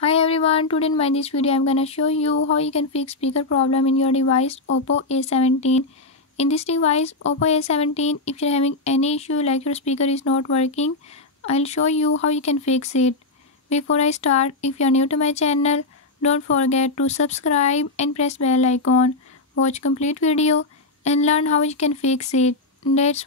Hi everyone, today in this video I'm gonna show you how you can fix speaker problem in your device Oppo A17. In this device Oppo A17, if you're having any issue like your speaker is not working, I'll show you how you can fix it. Before I start, if you're new to my channel, don't forget to subscribe and press bell icon. Watch complete video and learn how you can fix it. Let's